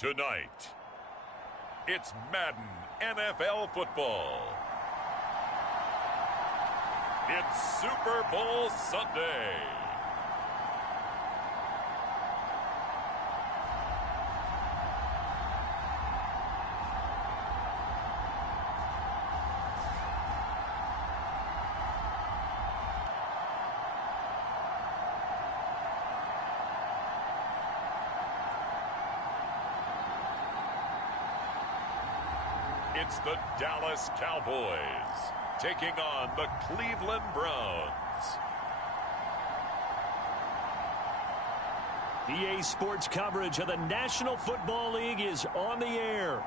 Tonight, it's Madden NFL football. It's Super Bowl Sunday. It's the Dallas Cowboys taking on the Cleveland Browns. EA Sports coverage of the National Football League is on the air.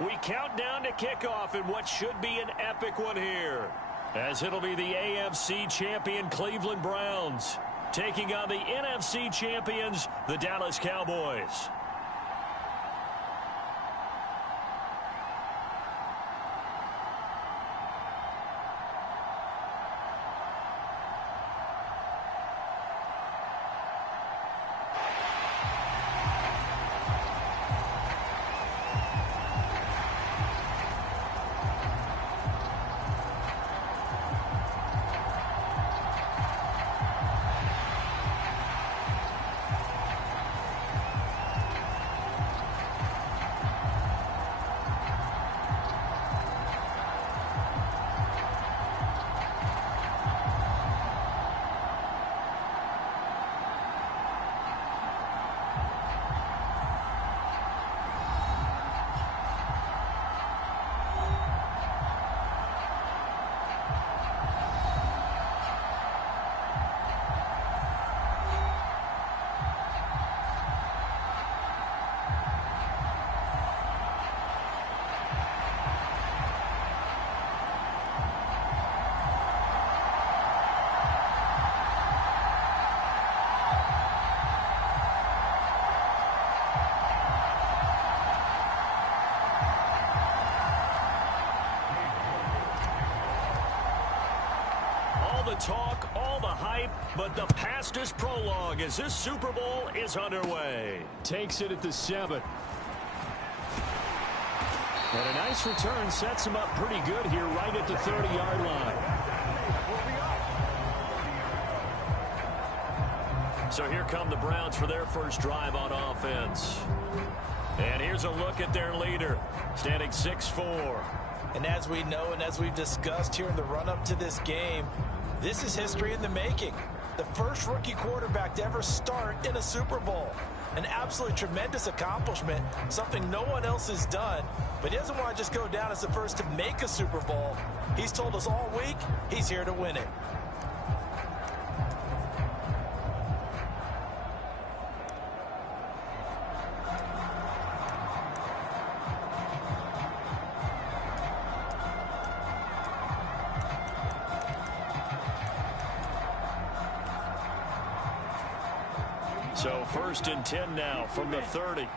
We count down to kickoff in what should be an epic one here, as it'll be the AFC champion Cleveland Browns taking on the NFC champions, the Dallas Cowboys. Talk, all the hype, but the past is prologue as this Super Bowl is underway. Takes it at the 7. And a nice return sets him up pretty good here right at the 30-yard line. So here come the Browns for their first drive on offense. And here's a look at their leader, standing 6'4". And as we know and as we've discussed here in the run-up to this game, this is history in the making. The first rookie quarterback to ever start in a Super Bowl. An absolutely tremendous accomplishment, something no one else has done. But he doesn't want to just go down as the first to make a Super Bowl. He's told us all week he's here to win it. So 1st and 10 now from the 30.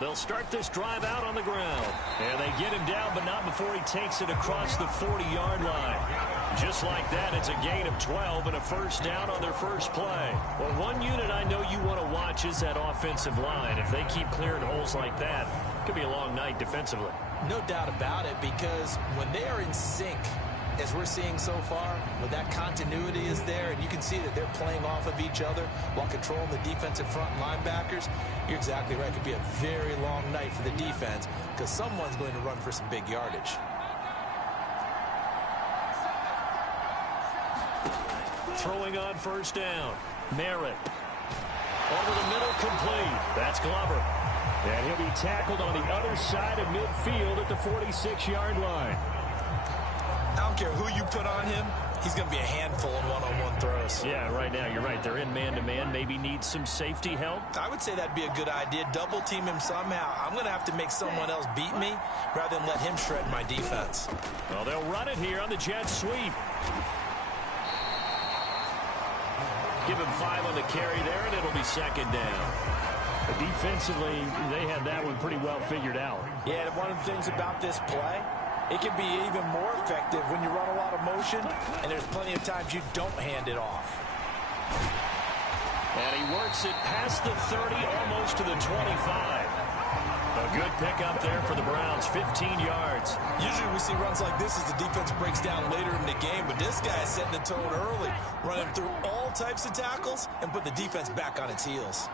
They'll start this drive out on the ground. And they get him down, but not before he takes it across the 40-yard line. Just like that, it's a gain of 12 and a first down on their first play. Well, one unit I know you want to watch is that offensive line. If they keep clearing holes like that, it could be a long night defensively. No doubt about it, because when they are in sync, as we're seeing so far, when that continuity is there and you can see that they're playing off of each other while controlling the defensive front linebackers, you're exactly right. It could be a very long night for the defense because someone's going to run for some big yardage. Throwing on first down. Merritt. Over the middle, complete. That's Glover. And he'll be tackled on the other side of midfield at the 46-yard line. I don't care who you put on him, he's going to be a handful in one-on-one throws. Yeah, right now, you're right. They're in man-to-man. Maybe need some safety help. I would say that'd be a good idea. Double team him somehow. I'm going to have to make someone else beat me rather than let him shred my defense. Well, they'll run it here on the jet sweep. Give him 5 on the carry there, and it'll be 2nd down. But defensively, they had that one pretty well figured out. Yeah, and one of the things about this play, it can be even more effective when you run a lot of motion, and there's plenty of times you don't hand it off. And he works it past the 30, almost to the 25. A good pickup there for the Browns, 15 yards. Usually we see runs like this as the defense breaks down later in the game, but this guy is setting the tone early, running through all types of tackles and put the defense back on its heels.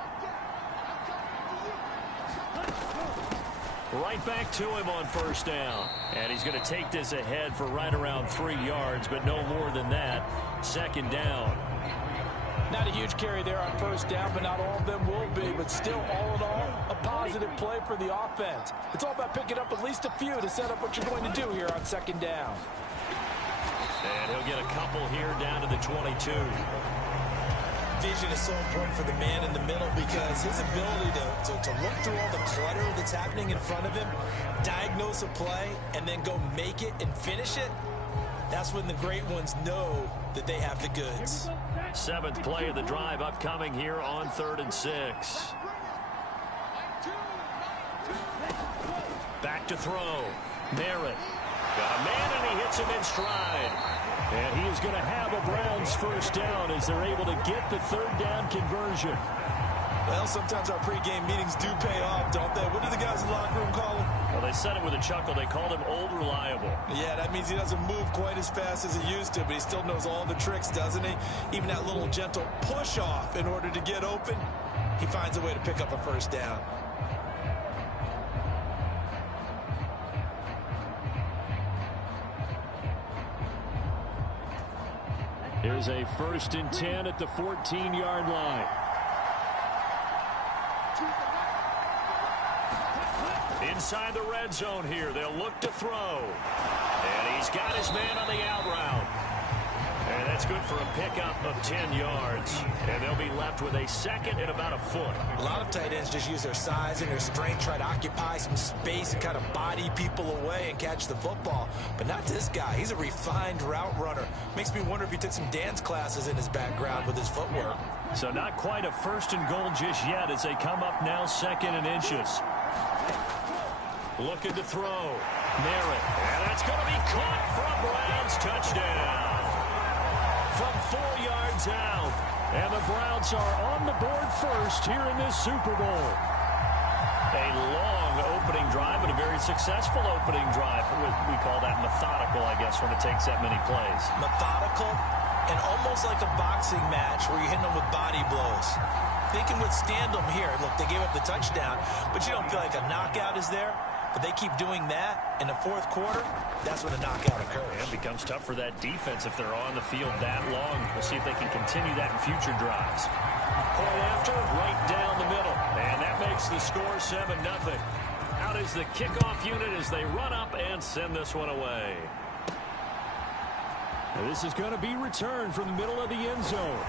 Right back to him on first down. And he's going to take this ahead for right around 3 yards, but no more than that. Second down. Not a huge carry there on first down, but not all of them will be. But still, all in all, a positive play for the offense. It's all about picking up at least a few to set up what you're going to do here on second down. And he'll get a couple here down to the 22. Vision is so important for the man in the middle because his ability to look through all the clutter that's happening in front of him, diagnose a play, and then go make it and finish it, that's when the great ones know that they have the goods. 7th play of the drive upcoming here on 3rd and 6. Back to throw. Merritt. Got a man, and he hits him in stride. And he is going to have a Browns first down as they're able to get the 3rd down conversion. Well, sometimes our pregame meetings do pay off, don't they? What do the guys in the locker room call him? Well, they said it with a chuckle. They called him Old Reliable. Yeah, that means he doesn't move quite as fast as he used to, but he still knows all the tricks, doesn't he? Even that little gentle push-off in order to get open, he finds a way to pick up a first down. Here's a 1st and 10 at the 14-yard line. Inside the red zone here, they'll look to throw. And he's got his man on the out route. And that's good for a pickup of 10 yards. And they'll be left with a 2nd and about a foot. A lot of tight ends just use their size and their strength, try to occupy some space and kind of body people away and catch the football. But not this guy. He's a refined route runner. Makes me wonder if he took some dance classes in his background with his footwork. So not quite a 1st and goal just yet as they come up now 2nd and inches. Looking to throw. Merritt. And that's going to be caught for a Browns touchdown. From 4 yards out. And the Browns are on the board first here in this Super Bowl. A long opening drive, but a very successful opening drive. We call that methodical, I guess, when it takes that many plays. Methodical and almost like a boxing match where you're hitting them with body blows. They can withstand them here. Look, they gave up the touchdown, but you don't feel like a knockout is there. But they keep doing that in the 4th quarter, that's when a knockout occurs. It becomes tough for that defense if they're on the field that long. We'll see if they can continue that in future drives. Point after, right down the middle. And that makes the score 7-0. Out is the kickoff unit as they run up and send this one away. And this is going to be returned from the middle of the end zone.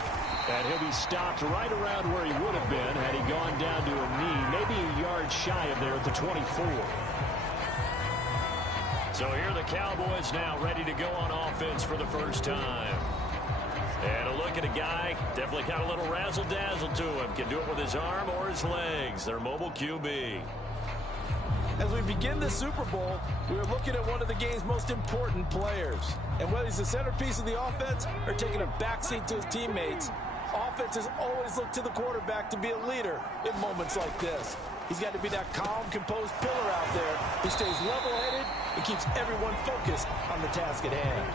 And he'll be stopped right around where he would have been had he gone down to a knee, maybe a yard shy of there at the 24. So here are the Cowboys now ready to go on offense for the first time. And a look at a guy, definitely got a little razzle-dazzle to him. Can do it with his arm or his legs. Their mobile QB. As we begin the Super Bowl, we're looking at one of the game's most important players. And whether he's the centerpiece of the offense or taking a backseat to his teammates, offenses always look to the quarterback to be a leader in moments like this. He's got to be that calm, composed pillar out there who stays level-headed and keeps everyone focused on the task at hand.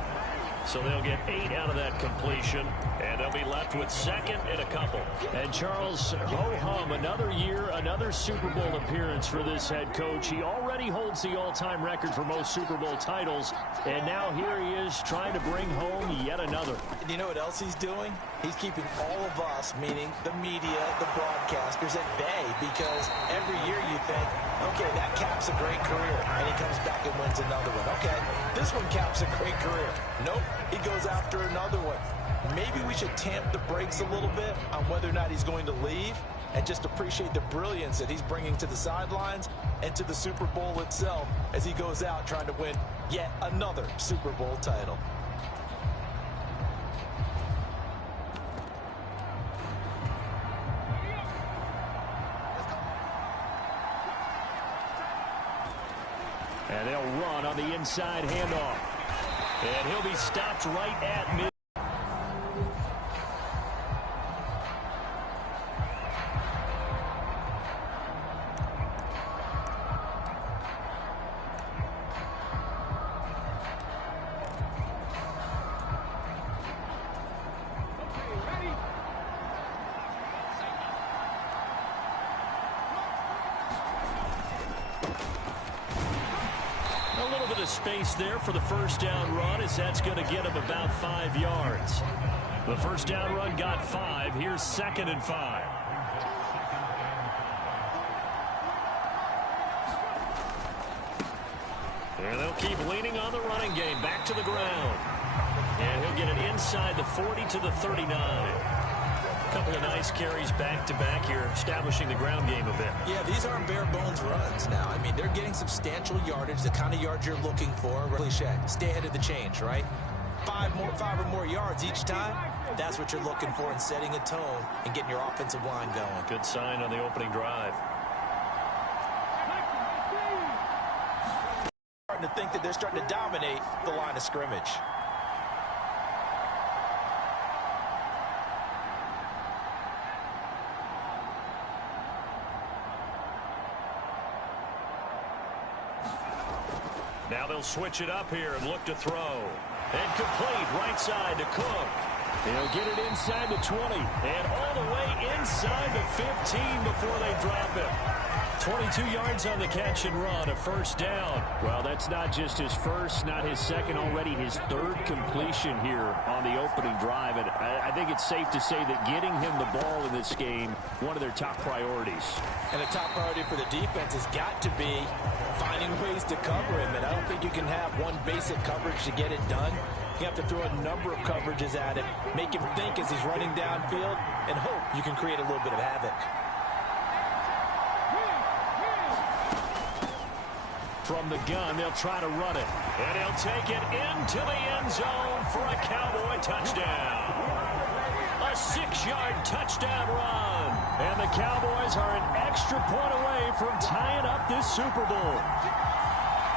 So they'll get 8 out of that completion, and they'll be left with 2nd and a couple. And Charles, ho-hum, another year, another Super Bowl appearance for this head coach. He already holds the all-time record for most Super Bowl titles, and now here he is trying to bring home yet another. And you know what else he's doing? He's keeping all of us, meaning the media, the broadcasters, at bay, because every year you think, okay, that caps a great career, and he comes back and wins another one. Okay, this one caps a great career. Nope, he goes after another one. Maybe we should tamp the brakes a little bit on whether or not he's going to leave and just appreciate the brilliance that he's bringing to the sidelines and to the Super Bowl itself as he goes out trying to win yet another Super Bowl title. And they'll run on the inside handoff. And he'll be stopped right at mid. bit of space there for the first down run, as that's going to get him about 5 yards. The first down run got 5. Here's 2nd and 5. And they'll keep leaning on the running game. Back to the ground. And he'll get it inside the 40 to the 39. A couple of nice carries back-to-back here, establishing the ground game a bit. Yeah, these aren't bare-bones runs now. I mean, they're getting substantial yardage, the kind of yards you're looking for. Cliche. Stay ahead of the change, right? 5 or more yards each time. That's what you're looking for in setting a tone and getting your offensive line going. Good sign on the opening drive. Starting to think that they're starting to dominate the line of scrimmage. Now they'll switch it up here and look to throw. And complete right side to Cook. He'll get it inside the 20 and all the way inside the 15 before they drop it. 22 yards on the catch and run, a first down. Well, that's not just his first, not his second, already his 3rd completion here on the opening drive. And I think it's safe to say that getting him the ball in this game, one of their top priorities. And a top priority for the defense has got to be finding ways to cover him. And I don't think you can have one basic coverage to get it done. You have to throw a number of coverages at him, make him think as he's running downfield, and hope you can create a little bit of havoc. From the gun, they'll try to run it. And he'll take it into the end zone for a Cowboy touchdown. A 6-yard touchdown run. And the Cowboys are an extra point away from tying up this Super Bowl.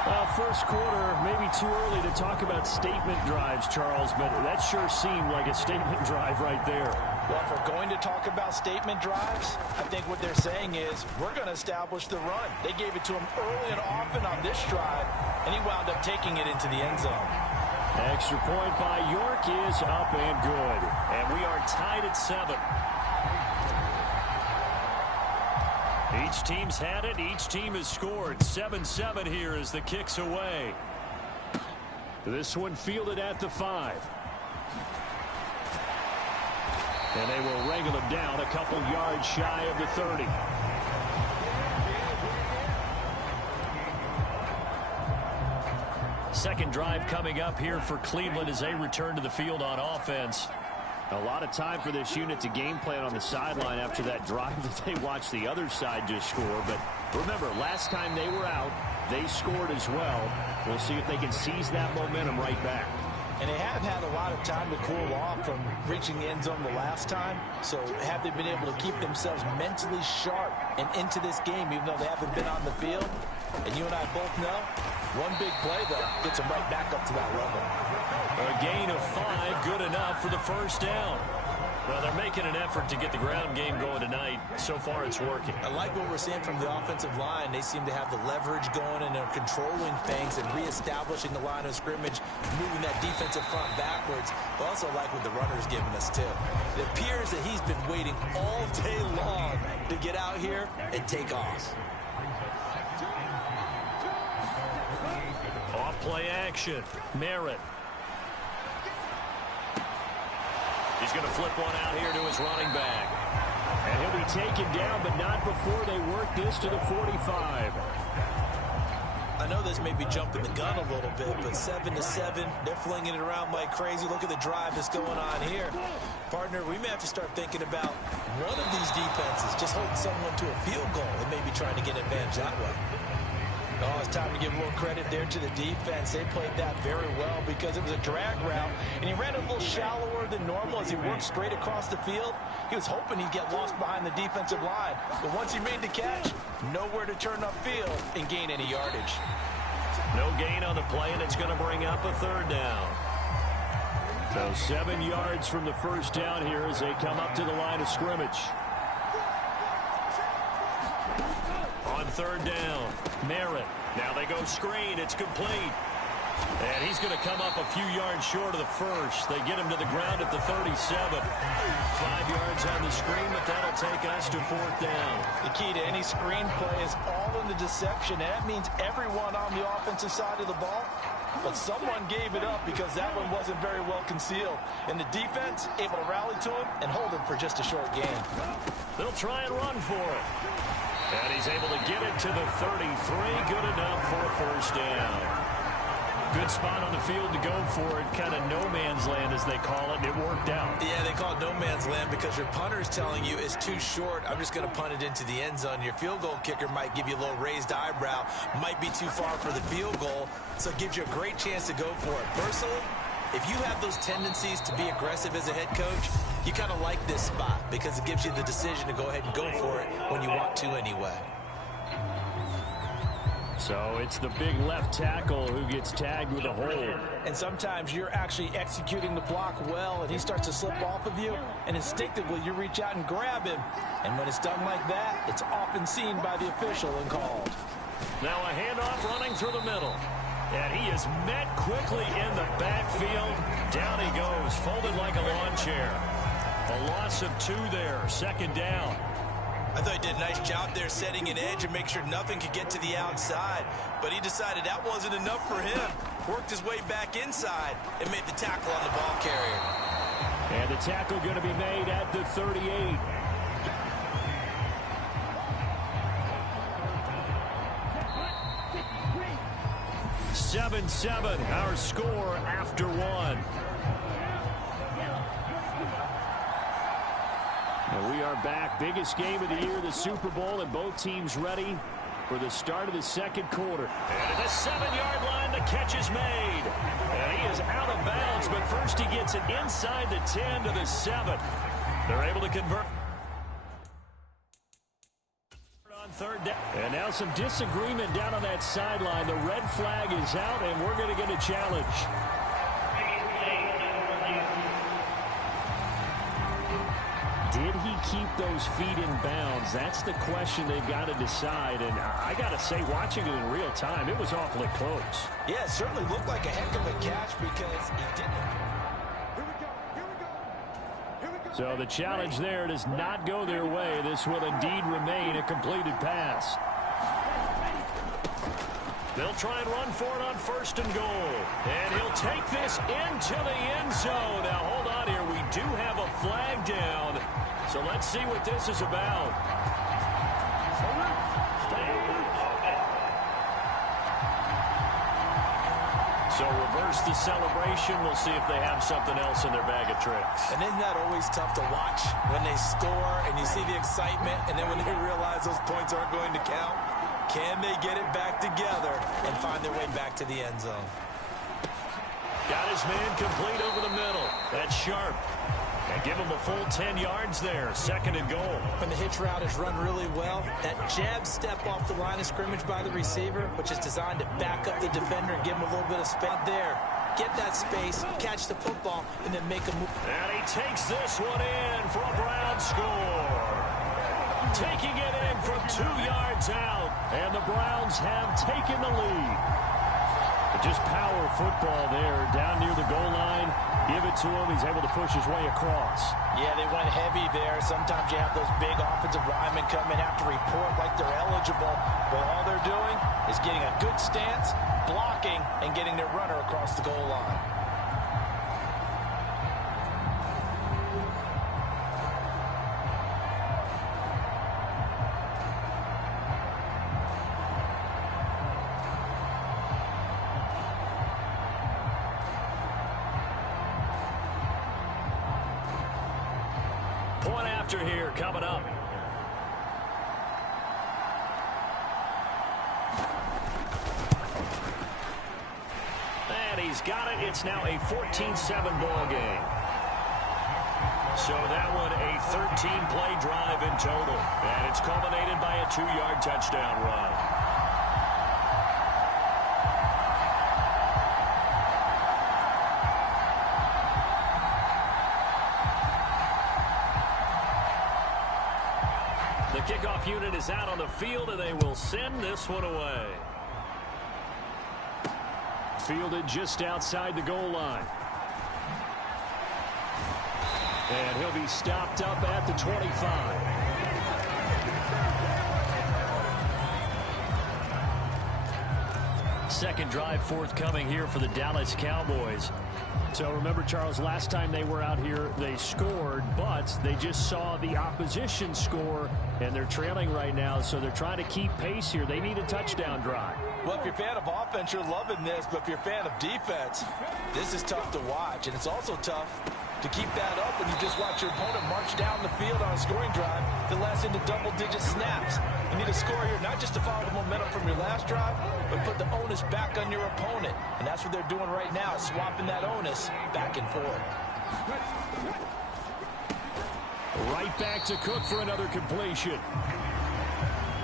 Well, first quarter, maybe too early to talk about statement drives, Charles, but that sure seemed like a statement drive right there. Well, if we're going to talk about statement drives, I think what they're saying is we're going to establish the run. They gave it to him early and often on this drive, and he wound up taking it into the end zone. Extra point by York is up and good. And we are tied at 7. Each team's had it. Each team has scored. 7-7 here as the kick's away. This one fielded at the 5. And they will wrangle him down a couple yards shy of the 30. Second drive coming up here for Cleveland as they return to the field on offense. A lot of time for this unit to game plan on the sideline after that drive that they watched the other side just score. But remember, last time they were out, they scored as well. We'll see if they can seize that momentum right back. And they have had a lot of time to cool off from reaching the end zone the last time. So have they been able to keep themselves mentally sharp and into this game, even though they haven't been on the field? And you and I both know, one big play, though, gets them right back up to that level. A gain of 5, good enough for the first down. Well, they're making an effort to get the ground game going tonight. So far, it's working. I like what we're seeing from the offensive line. They seem to have the leverage going, and they're controlling things and reestablishing the line of scrimmage, moving that defensive front backwards. But also like what the runner's giving us, too. It appears that he's been waiting all day long to get out here and take off. Off play action. Merritt. He's going to flip one out here to his running back. And he'll be taken down, but not before they work this to the 45. I know this may be jumping the gun a little bit, but 7-7, they're flinging it around like crazy. Look at the drive that's going on here. Partner, we may have to start thinking about one of these defenses just holding someone to a field goal and maybe trying to get advantage that way. Oh, it's time to give a little credit there to the defense. They played that very well because it was a drag route, and he ran a little shallower than normal as he worked straight across the field. He was hoping he'd get lost behind the defensive line, but once he made the catch, nowhere to turn upfield and gain any yardage. No gain on the play, and it's going to bring up a third down. So 7 yards from the first down here as they come up to the line of scrimmage. On third down, Merritt. Now they go screen. It's complete. And he's going to come up a few yards short of the first. They get him to the ground at the 37. 5 yards on the screen, but that'll take us to 4th down. The key to any screen play is all in the deception. And that means everyone on the offensive side of the ball. But someone gave it up because that one wasn't very well concealed. And the defense able to rally to him and hold him for just a short gain. They'll try and run for it. And he's able to get it to the 33. Good enough for a 1st down. Good spot on the field to go for it. Kind of no man's land, as they call it. It worked out. Yeah, they call it no man's land because your punter is telling you it's too short. I'm just going to punt it into the end zone. Your field goal kicker might give you a little raised eyebrow. Might be too far for the field goal. So it gives you a great chance to go for it. Personally, if you have those tendencies to be aggressive as a head coach, you kind of like this spot because it gives you the decision to go ahead and go for it when you want to anyway. So it's the big left tackle who gets tagged with a hold. And sometimes you're actually executing the block well, and he starts to slip off of you, and instinctively you reach out and grab him. And when it's done like that, it's often seen by the official and called. Now a handoff running through the middle. And he is met quickly in the backfield. Down he goes, folded like a lawn chair. A loss of 2 there, 2nd down. I thought he did a nice job there setting an edge and make sure nothing could get to the outside. But he decided that wasn't enough for him. Worked his way back inside and made the tackle on the ball carrier. And the tackle going to be made at the 38. Seven, our score after 1. We are back. Biggest game of the year, the Super Bowl, and both teams ready for the start of the 2nd quarter. And at the 7-yard line, the catch is made. And he is out of bounds, but first he gets it inside the 10 to the 7. They're able to convert. On 3rd down. And now some disagreement down on that sideline. The red flag is out, and we're going to get a challenge. Did he keep those feet in bounds? That's the question they've got to decide. And I got to say, watching it in real time, it was awfully close. Yeah, it certainly looked like a heck of a catch because he didn't. So the challenge there does not go their way. This will indeed remain a completed pass. They'll try and run for it on 1st and goal. And he'll take this into the end zone. Now, hold on here. We do have a flag down. So let's see what this is about. So reverse the celebration. We'll see if they have something else in their bag of tricks. And isn't that always tough to watch when they score and you see the excitement, and then when they realize those points aren't going to count? Can they get it back together and find their way back to the end zone? Got his man complete over the middle. That's sharp. And give him a full 10 yards there. 2nd and goal. When the hitch route is run really well, that jab step off the line of scrimmage by the receiver, which is designed to back up the defender and give him a little bit of space there. Get that space, catch the football, and then make a move. And he takes this one in for a Brown score. Taking it in from 2 yards out. And the Browns have taken the lead. Just power football there down near the goal line. Give it to him. He's able to push his way across. Yeah, they went heavy there. Sometimes you have those big offensive linemen come in, have to report like they're eligible. But all they're doing is getting a good stance, blocking, and getting their runner across the goal line. Point after here coming up. And he's got it. It's now a 14-7 ball game. So that one a 13-play drive in total. And it's culminated by a 2-yard touchdown run. The kickoff unit is out on the field, and they will send this one away. fielded just outside the goal line. And he'll be stopped up at the 25. Second drive forthcoming here for the Dallas Cowboys. So remember, Charles, last time they were out here, they scored, but they just saw the opposition score, and they're trailing right now, so they're trying to keep pace here. They need a touchdown drive. Well, if you're a fan of offense, you're loving this, but if you're a fan of defense, this is tough to watch, and it's also tough to keep that up when you just watch your opponent march down the field on a scoring drive that lasts into double-digit snaps. You need a score here not just to follow the momentum from your last drive, but put the onus back on your opponent. And that's what they're doing right now, swapping that onus back and forth. Right back to Cook for another completion.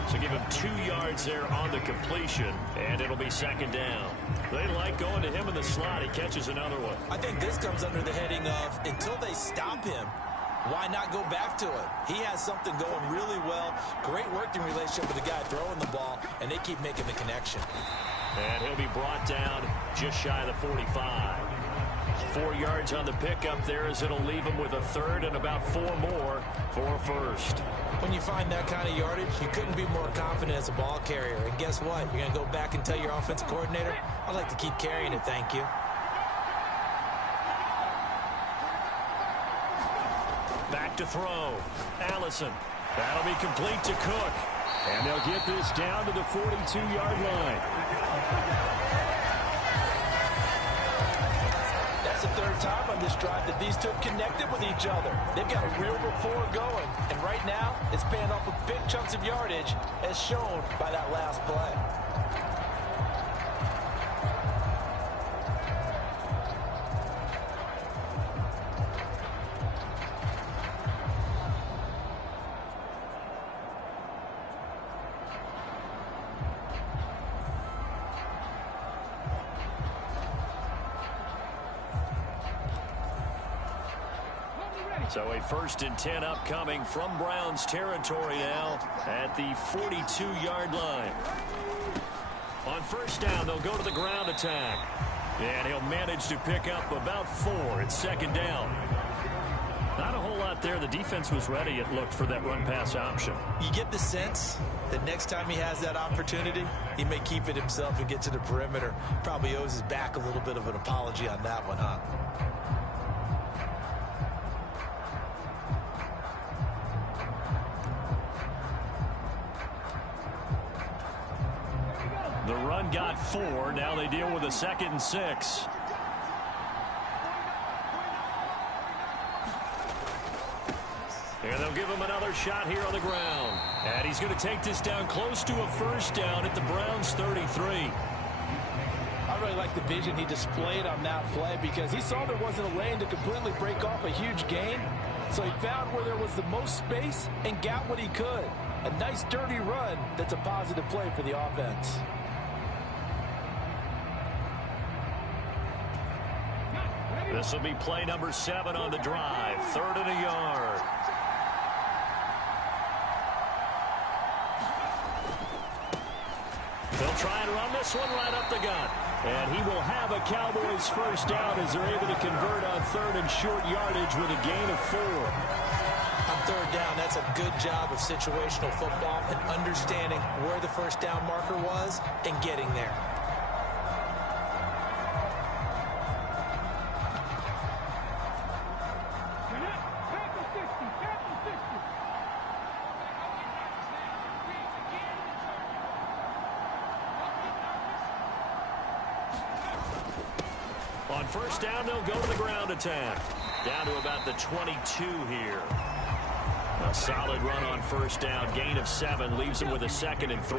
So give him 2 yards there on the completion, and it'll be second down. They like going to him in the slot. He catches another one. I think this comes under the heading of, until they stop him, why not go back to it? He has something going really well. Great working relationship with the guy throwing the ball, and they keep making the connection. And he'll be brought down just shy of the 45. 4 yards on the pickup there as it'll leave him with a third and about 4 more for a first. When you find that kind of yardage, you couldn't be more confident as a ball carrier. And guess what? You're going to go back and tell your offensive coordinator, I'd like to keep carrying it, thank you. Back to throw. Allison. That'll be complete to Cook. And they'll get this down to the 42-yard line. That's the third time on this drive that these two have connected with each other. They've got a real rapport going. And right now, it's paying off with big chunks of yardage, as shown by that last play. So a 1st and 10 upcoming from Browns territory now at the 42-yard line. On first down, they'll go to the ground attack. And he'll manage to pick up about 4. It's second down. Not a whole lot there. The defense was ready, it looked, for that run-pass option. You get the sense that next time he has that opportunity, he may keep it himself and get to the perimeter. Probably owes his back a little bit of an apology on that one, huh? The run got 4. Now they deal with a 2nd and 6. And they'll give him another shot here on the ground. And he's going to take this down close to a first down at the Browns' 33. I really like the vision he displayed on that play because he saw there wasn't a lane to completely break off a huge gain. So he found where there was the most space and got what he could. A nice dirty run that's a positive play for the offense. This will be play number 7 on the drive. 3rd and a yard. They'll try and run this one right up the gut. And he will have a Cowboys first down as they're able to convert on 3rd and short yardage with a gain of 4. On 3rd down, that's a good job of situational football and understanding where the first down marker was and getting there. On first down, they'll go to the ground attack. Down to about the 22 here. A solid run on first down. Gain of 7 leaves him with a 2nd and 3.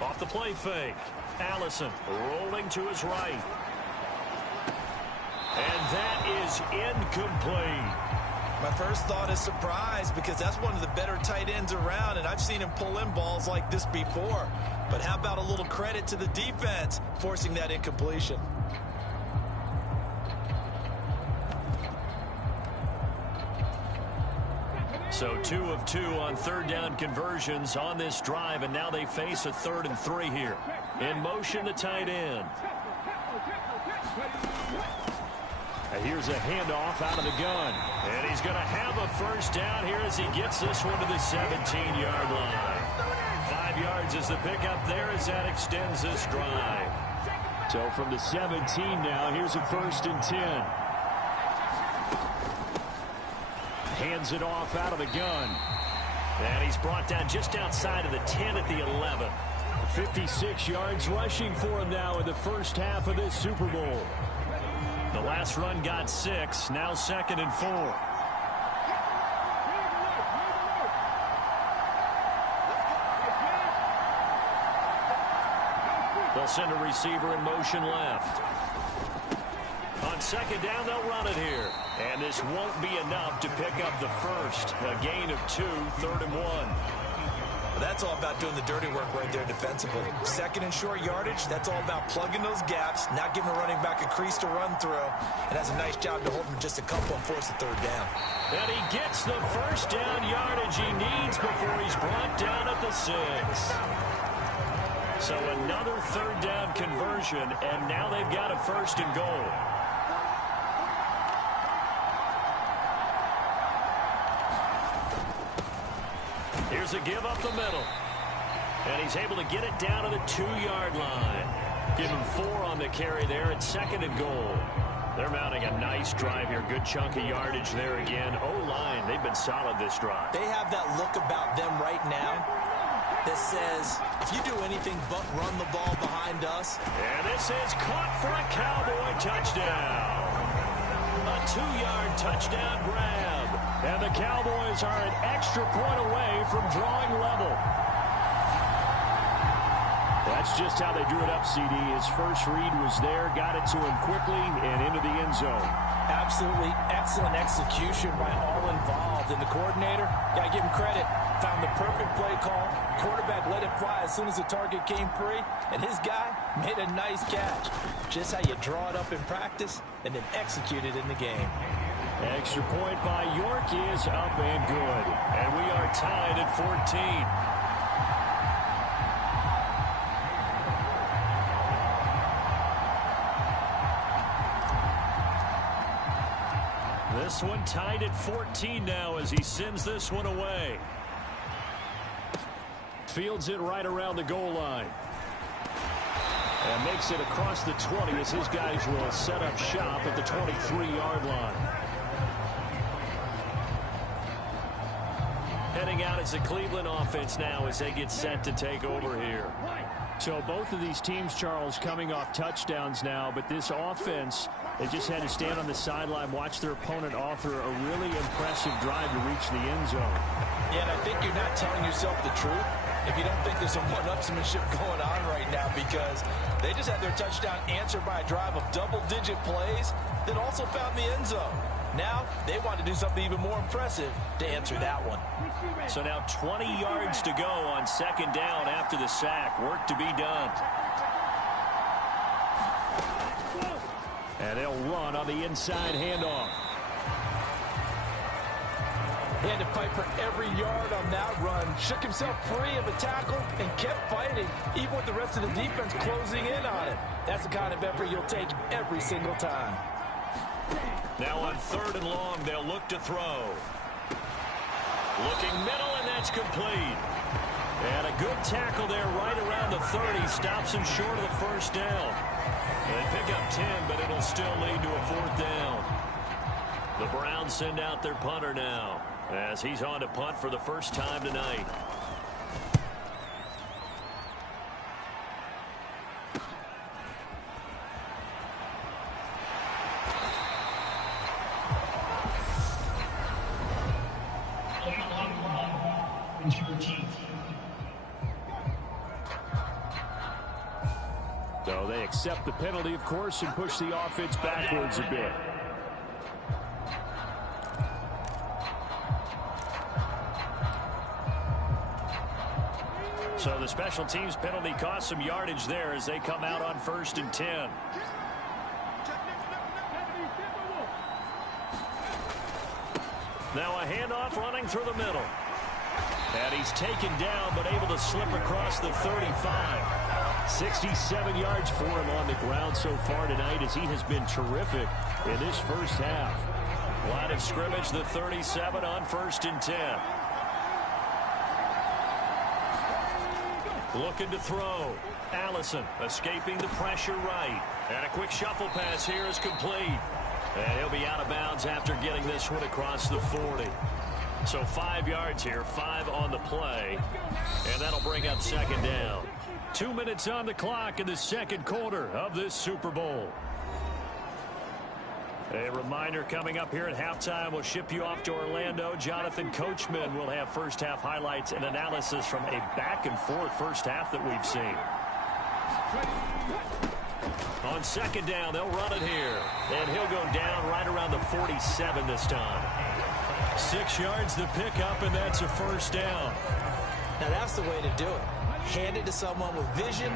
Off the play fake. Allison rolling to his right. And that is incomplete. My first thought is surprise because that's one of the better tight ends around, and I've seen him pull in balls like this before. But how about a little credit to the defense forcing that incompletion? So 2 of 2 on third down conversions on this drive, and now they face a 3rd and 3 here. In motion, the tight end. And here's a handoff out of the gun. And he's going to have a first down here as he gets this one to the 17-yard line. 5 yards is the pickup there as that extends this drive. So from the 17 now, here's a 1st and 10. Hands it off out of the gun. And he's brought down just outside of the 10 at the 11. 56 yards rushing for him now in the first half of this Super Bowl. The last run got 6, now 2nd and 4. They'll send a receiver in motion left. On 2nd down, they'll run it here. And this won't be enough to pick up the first. A gain of 2, 3rd and 1. That's all about doing the dirty work right there defensively. 2nd and short yardage, that's all about plugging those gaps, not giving the running back a crease to run through, and has a nice job to hold him just a couple and force the 3rd down. And he gets the first down yardage he needs before he's brought down at the 6. So another 3rd down conversion, and now they've got a 1st and goal. Here's a give up the middle. And he's able to get it down to the 2-yard line. Give him 4 on the carry there at 2nd and goal. They're mounting a nice drive here. Good chunk of yardage there again. O-line, they've been solid this drive. They have that look about them right now that says, if you do anything but run the ball behind us. And this is caught for a Cowboy touchdown. A 2-yard touchdown grab. And the Cowboys are an extra point away from drawing level. That's just how they drew it up, CD. His first read was there, got it to him quickly, and into the end zone. Absolutely excellent execution by all involved. And the coordinator, got to give him credit, found the perfect play call. Quarterback let it fly as soon as the target came free, and his guy made a nice catch. Just how you draw it up in practice and then execute it in the game. Extra point by York is up and good. And we are tied at 14. This one tied at 14 now as he sends this one away. Fields it right around the goal line. And makes it across the 20 as his guys will set up shop at the 23-yard line. Heading out as the Cleveland offense now as they get set to take over here. So both of these teams, Charles, coming off touchdowns now, but this offense, they just had to stand on the sideline, watch their opponent author a really impressive drive to reach the end zone. Yeah, and I think you're not telling yourself the truth if you don't think there's some one-upsmanship going on right now, because they just had their touchdown answered by a drive of double-digit plays that also found the end zone. Now they want to do something even more impressive to answer that one. So now 20 yards to go on 2nd down after the sack. Work to be done. And they'll run on the inside handoff. He had to fight for every yard on that run. Shook himself free of a tackle and kept fighting, even with the rest of the defense closing in on it. That's the kind of effort you'll take every single time. Now on 3rd and long, they'll look to throw. Looking middle, and that's complete. And a good tackle there right around the 30. Stops him short of the first down. They pick up 10, but it'll still lead to a 4th down. The Browns send out their punter now as he's on to punt for the first time tonight. So they accept the penalty, of course, and push the offense backwards a bit. So the special teams penalty cost some yardage there as they come out on 1st and 10. Now a handoff running through the middle. And he's taken down, but able to slip across the 35. 67 yards for him on the ground so far tonight as he has been terrific in this first half. Line of scrimmage, the 37 on 1st and 10. Looking to throw. Allison escaping the pressure right. And a quick shuffle pass here is complete. And he'll be out of bounds after getting this one across the 40. So 5 yards here, 5 on the play. And that'll bring up 2nd down. 2 minutes on the clock in the second quarter of this Super Bowl. A reminder coming up here at halftime, we'll ship you off to Orlando. Jonathan Coachman will have first half highlights and analysis from a back-and-forth first half that we've seen. On 2nd down, they'll run it here. And he'll go down right around the 47 this time. 6 yards the pickup, and that's a first down. Now that's the way to do it. Hand it to someone with vision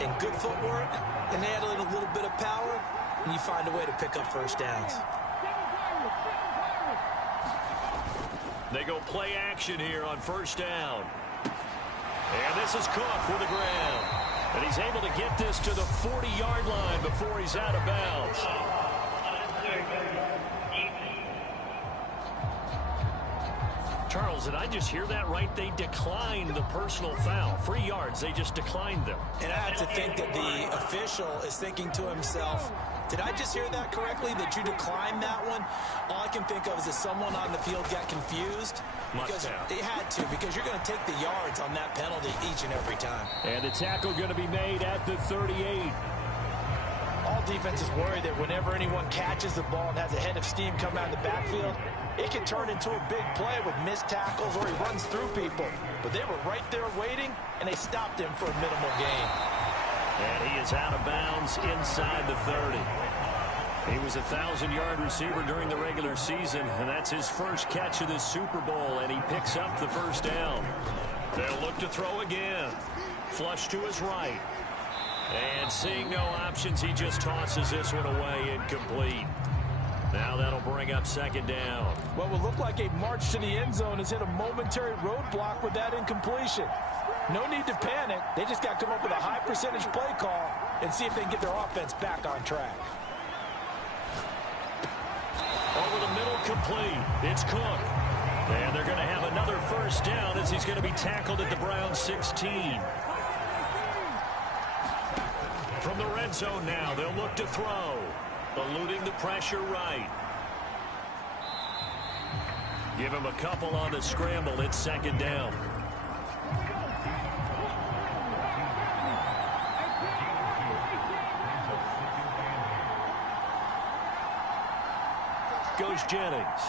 and good footwork, and add a little bit of power, and you find a way to pick up first downs. They go play action here on 1st down. And this is Cook for the ground. And he's able to get this to the 40-yard line before he's out of bounds. Charles, did I just hear that right? They declined the personal foul. 3 yards, they just declined them. And I have to think that the official is thinking to himself, did I just hear that correctly, that you declined that one? All I can think of is that someone on the field got confused. Because they had to, because you're going to take the yards on that penalty each and every time. And the tackle going to be made at the 38. All defenses worry that whenever anyone catches the ball and has a head of steam come out of the backfield, it can turn into a big play with missed tackles or he runs through people. But they were right there waiting, and they stopped him for a minimal gain. And he is out of bounds inside the 30. He was a 1,000-yard receiver during the regular season, and that's his first catch of this Super Bowl, and he picks up the first down. They'll look to throw again. Flush to his right. And seeing no options, he just tosses this one away incomplete. Now that'll bring up 2nd down. What will look like a march to the end zone has hit a momentary roadblock with that incompletion. No need to panic. They just got to come up with a high percentage play call and see if they can get their offense back on track. Over the middle, complete. It's Cook. And they're going to have another first down as he's going to be tackled at the Browns 16. From the red zone now, they'll look to throw. Eluding the pressure right. Give him a couple on the scramble. It's 2nd down. Goes Jennings.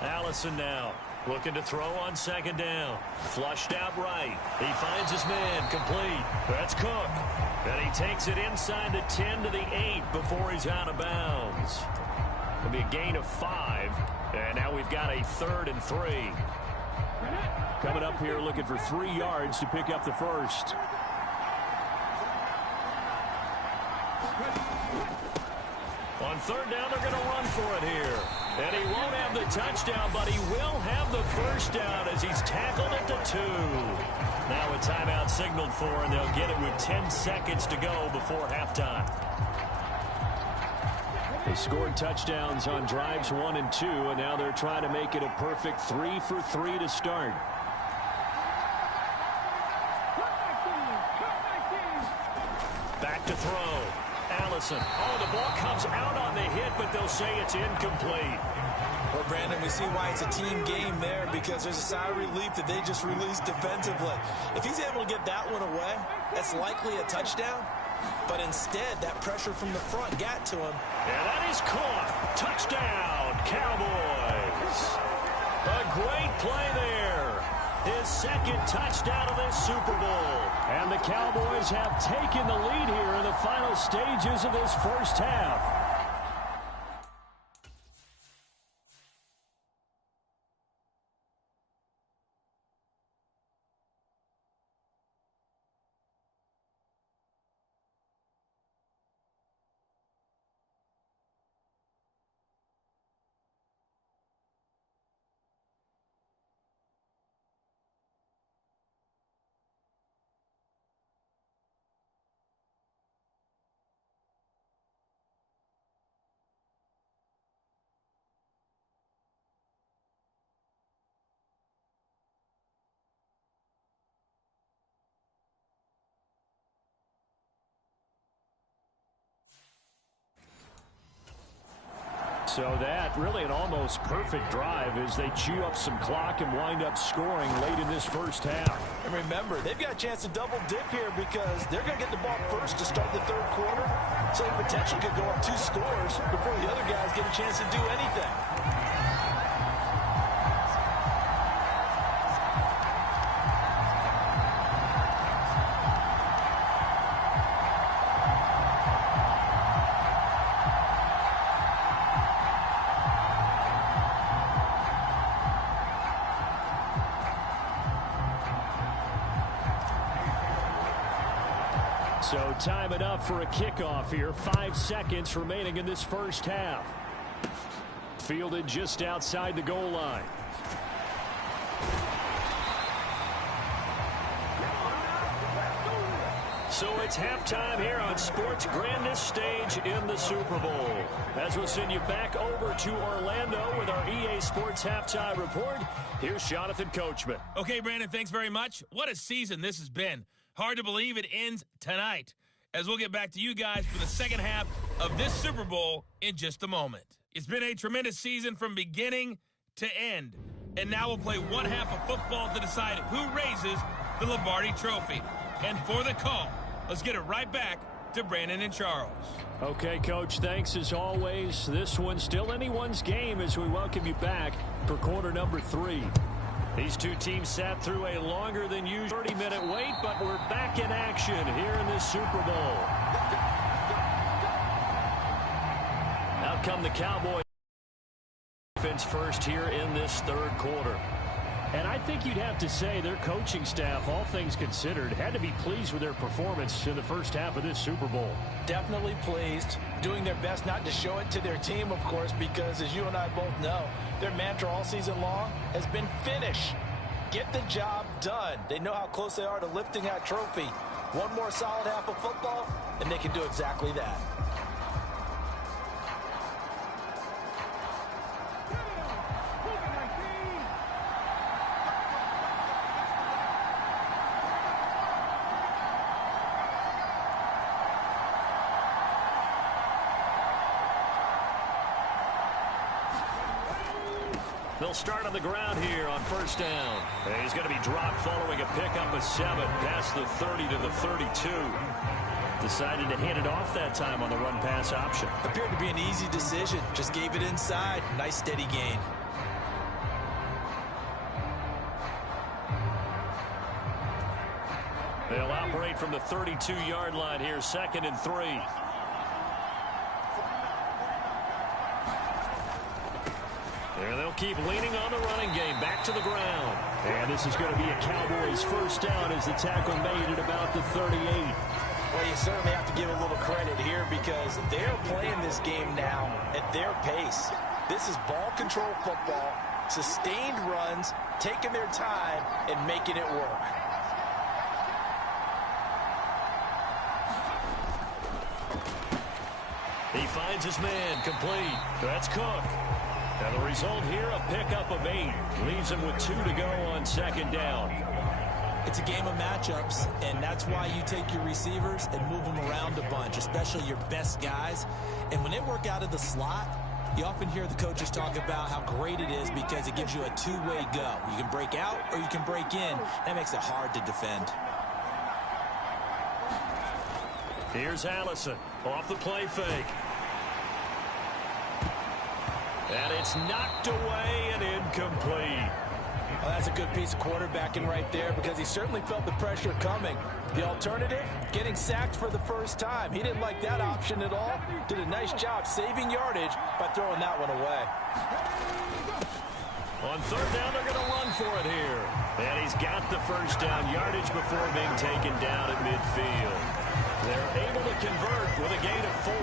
Allison now. Looking to throw on 2nd down. Flushed out right. He finds his man. Complete. That's Cook. And he takes it inside the 10 to the 8 before he's out of bounds. It'll be a gain of 5. And now we've got a 3rd and 3. Coming up here looking for 3 yards to pick up the first. On 3rd down, they're going to run for it here. And he won't have the touchdown, but he will have the first down as he's tackled at the 2. Now a timeout signaled for, and they'll get it with 10 seconds to go before halftime. They scored touchdowns on drives 1 and 2, and now they're trying to make it a perfect 3 for 3 to start. Back to throw. Allison. Oh, the ball comes out on the hit, but they'll say it's incomplete. Well, Brandon, we see why it's a team game there, because there's a sigh of relief that they just released defensively. If he's able to get that one away, that's likely a touchdown. But instead, that pressure from the front got to him. And that is caught. Touchdown, Cowboys. A great play there. His 2nd touchdown of this Super Bowl. And the Cowboys have taken the lead here in the final stages of this first half. So that really an almost perfect drive as they chew up some clock and wind up scoring late in this first half. And remember, they've got a chance to double dip here because they're going to get the ball first to start the third quarter. So they potentially could go up 2 scores before the other guys get a chance to do anything. So time enough for a kickoff here. 5 seconds remaining in this first half. Fielded just outside the goal line. So it's halftime here on sports' grandest stage in the Super Bowl. As we'll send you back over to Orlando with our EA Sports Halftime Report, here's Jonathan Coachman. Okay, Brandon, thanks very much. What a season this has been. Hard to believe it ends tonight, as we'll get back to you guys for the second half of this Super Bowl in just a moment. It's been a tremendous season from beginning to end, and now we'll play one half of football to decide who raises the Lombardi Trophy. And for the call, let's get it right back to Brandon and Charles. Okay, Coach, thanks as always. This one's still anyone's game as we welcome you back for quarter number 3. These two teams sat through a longer than usual 30-minute wait, but we're back in action here in this Super Bowl. Out come the Cowboys. Offense first here in this third quarter. And I think you'd have to say their coaching staff, all things considered, had to be pleased with their performance in the first half of this Super Bowl. Definitely pleased, doing their best not to show it to their team, of course, because as you and I both know, their mantra all season long has been finish. Get the job done. They know how close they are to lifting that trophy. One more solid half of football, and they can do exactly that. They'll start on the ground here on first down. And he's going to be dropped following a pickup of 7 past the 30 to the 32. Decided to hand it off that time on the run-pass option. Appeared to be an easy decision. Just gave it inside. Nice steady gain. They'll operate from the 32-yard line here, 2nd and 3. And they'll keep leaning on the running game. Back to the ground. And this is going to be a Cowboys first down as the tackle made at about the 38. Well, you certainly have to give a little credit here because they're playing this game now at their pace. This is ball control football, sustained runs, taking their time, and making it work. He finds his man complete. That's Cook. And the result here, a pickup of 8. Leaves him with 2 to go on 2nd down. It's a game of matchups, and that's why you take your receivers and move them around a bunch, especially your best guys. And when they work out of the slot, you often hear the coaches talk about how great it is because it gives you a two-way go. You can break out or you can break in. That makes it hard to defend. Here's Allison off the play fake. And it's knocked away and incomplete. Well, that's a good piece of quarterbacking right there because he certainly felt the pressure coming. The alternative, getting sacked for the first time. He didn't like that option at all. Did a nice job saving yardage by throwing that one away. On 3rd down, they're going to run for it here. And he's got the first down yardage before being taken down at midfield. They're able to convert with a gain of 4.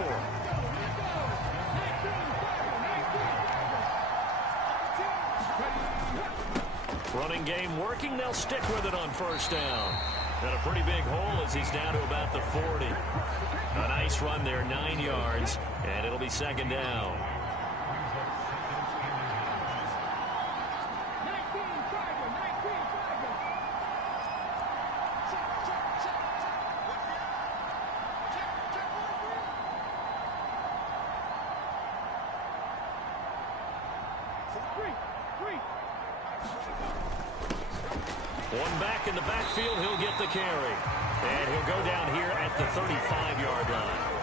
Running game working. They'll stick with it on 1st down. Got a pretty big hole as he's down to about the 40. A nice run there, 9 yards, and it'll be 2nd down. One back in the backfield, he'll get the carry. And he'll go down here at the 35-yard line.